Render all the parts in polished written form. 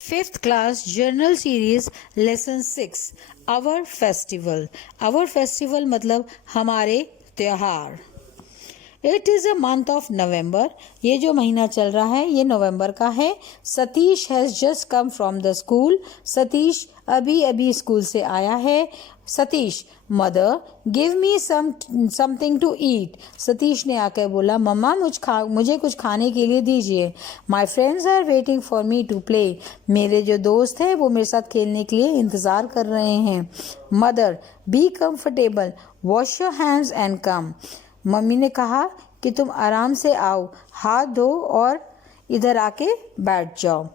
Fifth class journal series lesson 6 our festival मतलब हमारे त्योहार। It is a month of November. ये जो महीना चल रहा है ये नवंबर का है। Satish has just come from the school. Satish अभी अभी स्कूल से आया है। Satish mother give me something to eat. Satish ने आकर बोला मम्मा मुझे कुछ खाने के लिए दीजिए। My friends are waiting for me to play. मेरे जो दोस्त हैं वो मेरे साथ खेलने के लिए इंतज़ार कर रहे हैं। Mother be comfortable wash your hands and come. Mummy ने कहा कि तुम आराम से आओ, हाथ धो और इधर आके बैठ जाओ।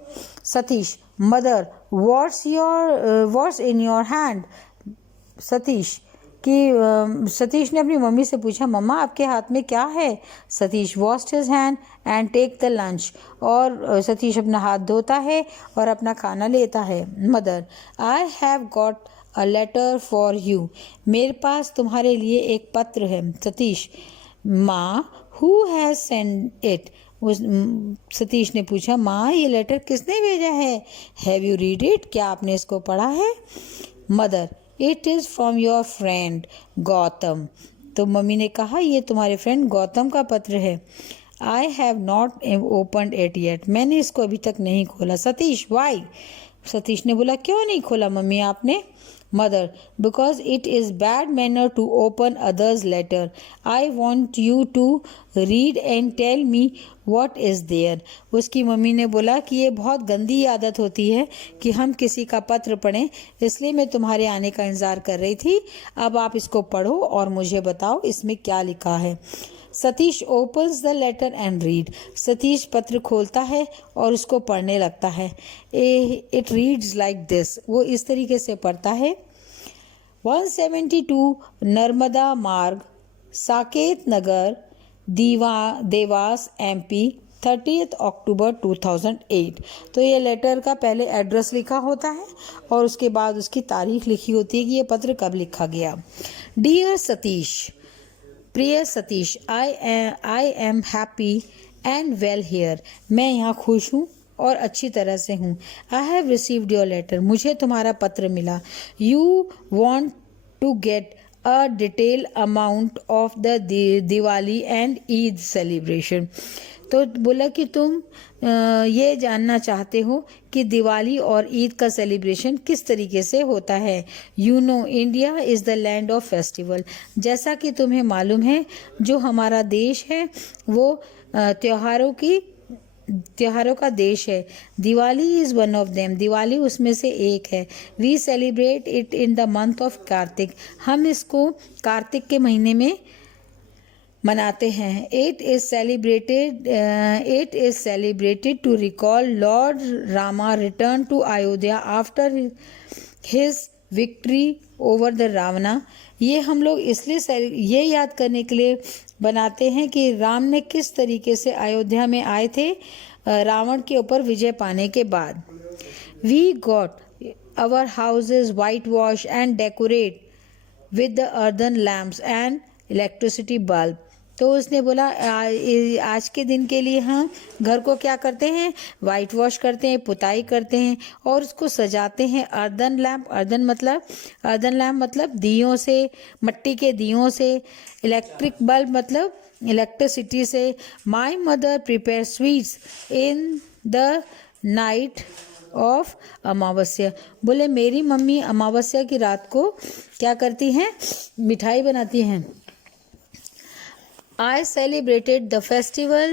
Satish mother what's in your hand. Satish ने अपनी मम्मी से पूछा मम्मा आपके हाथ में क्या है। Satish washed his hand and take the lunch. और सतीश अपना हाथ धोता है और अपना खाना लेता है। Mother I have got a letter for you. मेरे पास तुम्हारे लिए एक पत्र है। सतीश माँ who has send it. Satish ने पूछा माँ ये लेटर किसने भेजा है। Have you read it. क्या आपने इसको पढ़ा है। Mother it is from your friend Gautam. तो मम्मी ने कहा ये तुम्हारे फ्रेंड गौतम का पत्र है। I have not opened it yet. मैंने इसको अभी तक नहीं खोला। सतीश वाई। सतीश ने बोला क्यों नहीं खोला मम्मी आपने। Mother because it is bad manner to open others letter. I want you to read and tell me what is there. उसकी मम्मी ने बोला कि ये बहुत गंदी आदत होती है कि हम किसी का पत्र पढ़ें, इसलिए मैं तुम्हारे आने का इंतज़ार कर रही थी। अब आप इसको पढ़ो और मुझे बताओ इसमें क्या लिखा है। Satish opens the letter and read. Satish पत्र खोलता है और उसको पढ़ने लगता है। It reads like this. वो इस तरीके से पढ़ता है 172 नर्मदा मार्ग साकेत नगर देवास MP 30 अक्टूबर 2008। तो ये लेटर का पहले एड्रेस लिखा होता है और उसके बाद उसकी तारीख लिखी होती है कि ये पत्र कब लिखा गया। डियर सतीश प्रिय Satish I am happy and well here. मैं यहाँ खुश हूँ और अच्छी तरह से हूँ। I have received your letter. मुझे तुम्हारा पत्र मिला। You want to get a detail amount of the Diwali and Eid celebration. तो बोला कि तुम ये जानना चाहते हो कि दिवाली और ईद का सेलिब्रेशन किस तरीके से होता है। You know India is the land of festival. जैसा कि तुम्हें मालूम है जो हमारा देश है वो त्योहारों का देश है। Diwali is one of them. Diwali उसमें से एक है। We celebrate it in the month of Kartik. हम इसको कार्तिक के महीने में मनाते हैं। It is celebrated to recall lord Rama return to Ayodhya after his victory over the Ravana. ये हम लोग इसलिए ये याद करने के लिए बनाते हैं कि राम ने किस तरीके से अयोध्या में आए थे रावण के ऊपर विजय पाने के बाद। We got our houses white wash and decorate with the earthen lamps and electricity bulb. तो उसने बोला आज के दिन के लिए हम घर को क्या करते हैं, वाइट वॉश करते हैं, पुताई करते हैं और उसको सजाते हैं अर्दन लैम्प मतलब दियों से, मट्टी के दियों से। इलेक्ट्रिक बल्ब मतलब इलेक्ट्रिसिटी से। My mother prepare sweets in the night of अमावस्या। बोले मेरी मम्मी अमावस्या की रात को क्या करती हैं, मिठाई बनाती हैं। I celebrated the festival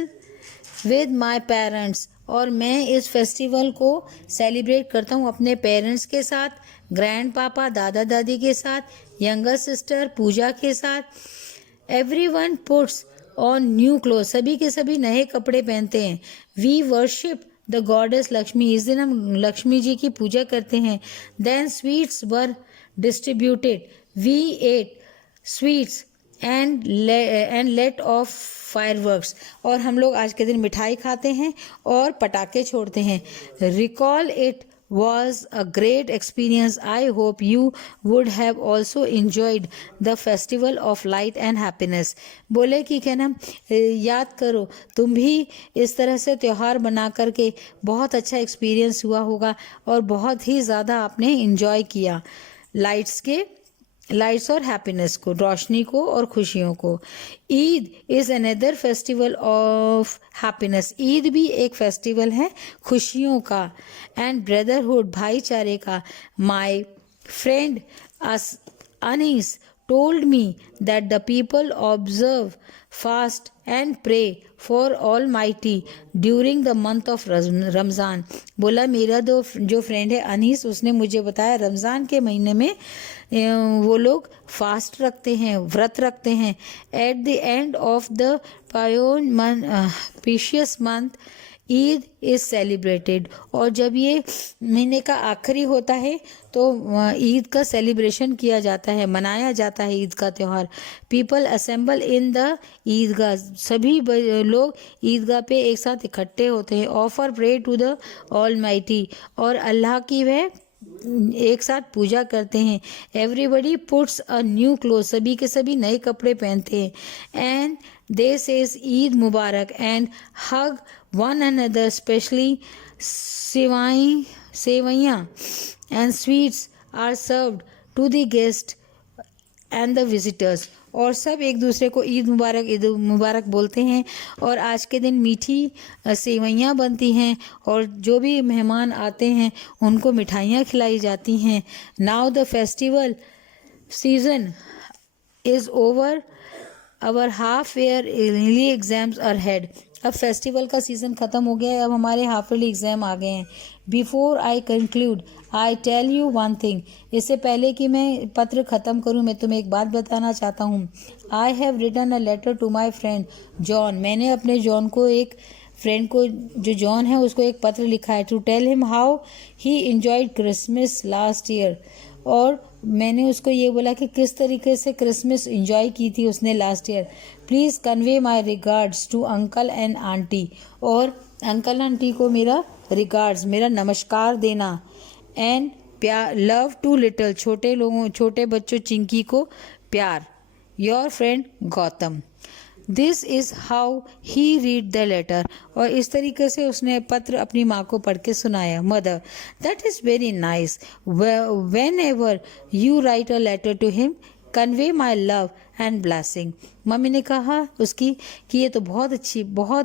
with my parents। और मैं इस फेस्टिवल को सेलिब्रेट करता हूँ अपने पेरेंट्स के साथ, ग्रैंड पापा दादा दादी के साथ, यंगर सिस्टर पूजा के साथ। Everyone puts on new cloth. सभी के सभी नए कपड़े पहनते हैं। We worship the goddess Lakshmi. इस दिन हम लक्ष्मी जी की पूजा करते हैं। Then sweets were distributed. We ate sweets and lot of fireworks. और हम लोग आज के दिन मिठाई खाते हैं और पटाखे छोड़ते हैं। Recall it was a great experience. I hope you would have also enjoyed the festival of light and happiness. बोले कि क्या नाम याद करो तुम भी इस तरह से त्यौहार बना करके बहुत अच्छा एक्सपीरियंस हुआ होगा और बहुत ही ज़्यादा आपने इंजॉय किया लाइट्स और हैप्पीनेस को, रोशनी को और खुशियों को। Eid is another festival of happiness. Eid भी एक फेस्टिवल है खुशियों का एंड ब्रदरहुड, भाईचारे का। My friend Anis told me that the people observe fast and pray for Almighty during the month of Ramzan. बोला मेरा जो फ्रेंड है अनीस, उसने मुझे बताया रमज़ान के महीने में वो लोग फास्ट रखते हैं, व्रत रखते हैं। At the end of the auspicious month Eid is celebrated. और जब ये महीने का आखिरी होता है तो ईद का सेलिब्रेशन किया जाता है, मनाया जाता है ईद का त्यौहार। People assemble in the Eidgah, सभी लोग ईदगाह पे एक साथ इकट्ठे होते हैं। Offer pray to the Almighty, और अल्लाह की वह एक साथ पूजा करते हैं। Everybody puts a new cloth, सभी के सभी नए कपड़े पहनते हैं। And they says Eid Mubarak and hug one another, specially sewaiyan and sweets are served to the guest and the visitors. और सब एक दूसरे को ईद मुबारक बोलते हैं। और आज के दिन मीठी सेवइयाँ बनती हैं और जो भी मेहमान आते हैं उनको मिठाइयाँ खिलाई जाती हैं। Now the festival season is over, our half year yearly exams are head. अब फेस्टिवल का सीज़न ख़त्म हो गया है, अब हमारे हाफ ईयरली एग्ज़ाम आ गए हैं। Before I conclude I tell you one thing, इससे पहले कि मैं पत्र ख़त्म करूं मैं तुम्हें एक बात बताना चाहता हूं। I have written a letter to my friend John, मैंने अपने जॉन को एक फ्रेंड को, जो जॉन है उसको एक पत्र लिखा है। To tell him how he enjoyed Christmas last year, और मैंने उसको ये बोला कि किस तरीके से क्रिसमस इंजॉय की थी उसने last year. Please convey my regards to uncle and aunty, और अंकल आंटी को मेरा रिगार्ड्स, मेरा नमस्कार देना। एंड प्यार, लव टू लिटिल, छोटे बच्चों चिंकी को प्यार। Your friend Gautam. This is how he read the letter, और इस तरीके से उसने पत्र अपनी माँ को पढ़ के सुनाया। Mother, that is very nice. Whenever you write a letter to him convey my love and blessing. Mummy ने कहा उसकी कि ये तो बहुत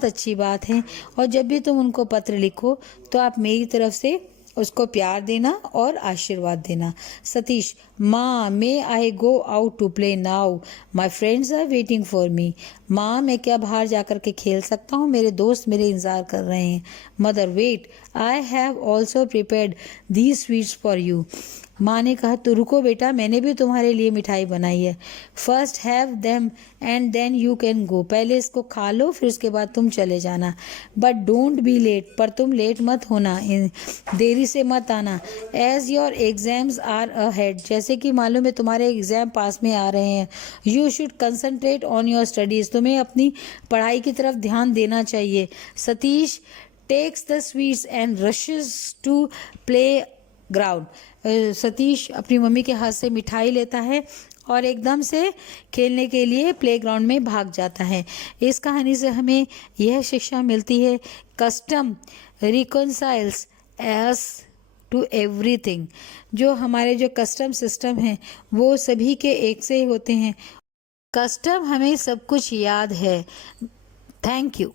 अच्छी बात है, और जब भी तुम उनको पत्र लिखो तो आप मेरी तरफ से उसको प्यार देना और आशीर्वाद देना। सतीश, माँ may I go out to play now, my friends are waiting for me. माँ, मैं क्या बाहर जाकर के खेल सकता हूँ, मेरे दोस्त मेरे इंतज़ार कर रहे हैं। Mother, wait, I have also prepared these sweets for you. माँ ने कहा तो रुको बेटा, मैंने भी तुम्हारे लिए मिठाई बनाई है। First have them and then you can go, पहले इसको खा लो फिर उसके बाद तुम चले जाना। बट डोंट बी लेट, पर तुम लेट मत होना, देरी से मत आना। As your exams are ahead, जैसे कि मालूम है तुम्हारे एग्जाम पास में आ रहे हैं। You should concentrate on your studies, तुम्हें अपनी पढ़ाई की तरफ ध्यान देना चाहिए। Satish takes the sweets and rushes to play ground. Satish अपनी मम्मी के हाथ से मिठाई लेता है और एकदम से खेलने के लिए प्लेग्राउंड में भाग जाता है। इस कहानी से हमें यह शिक्षा मिलती है, कस्टम रिकॉन्साइल्स एस टू एवरीथिंग। जो हमारे जो कस्टम सिस्टम हैं वो सभी के एक से ही होते हैं। कस्टम हमें सब कुछ याद है। Thank you.